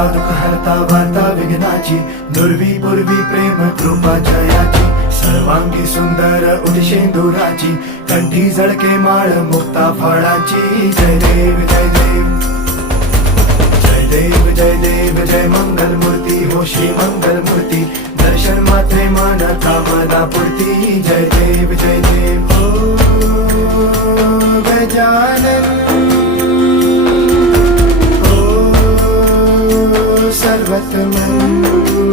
हरता दुःख हरता वार्ता विघ्नाची, दुर्वी पूर्वी प्रेम कृपा जयाची, सर्वांगी सुंदर उदिशेंदुराची, कंठी झळके माळ मुक्ता फळाची. जय देव जय देव जय देव जय देव जय मंगल मूर्ती हो श्री मंगल मूर्ती, दर्शन मात्रे मन कामना पूर्ती. जय देव जय देव हो गजानन हो सर्वतमन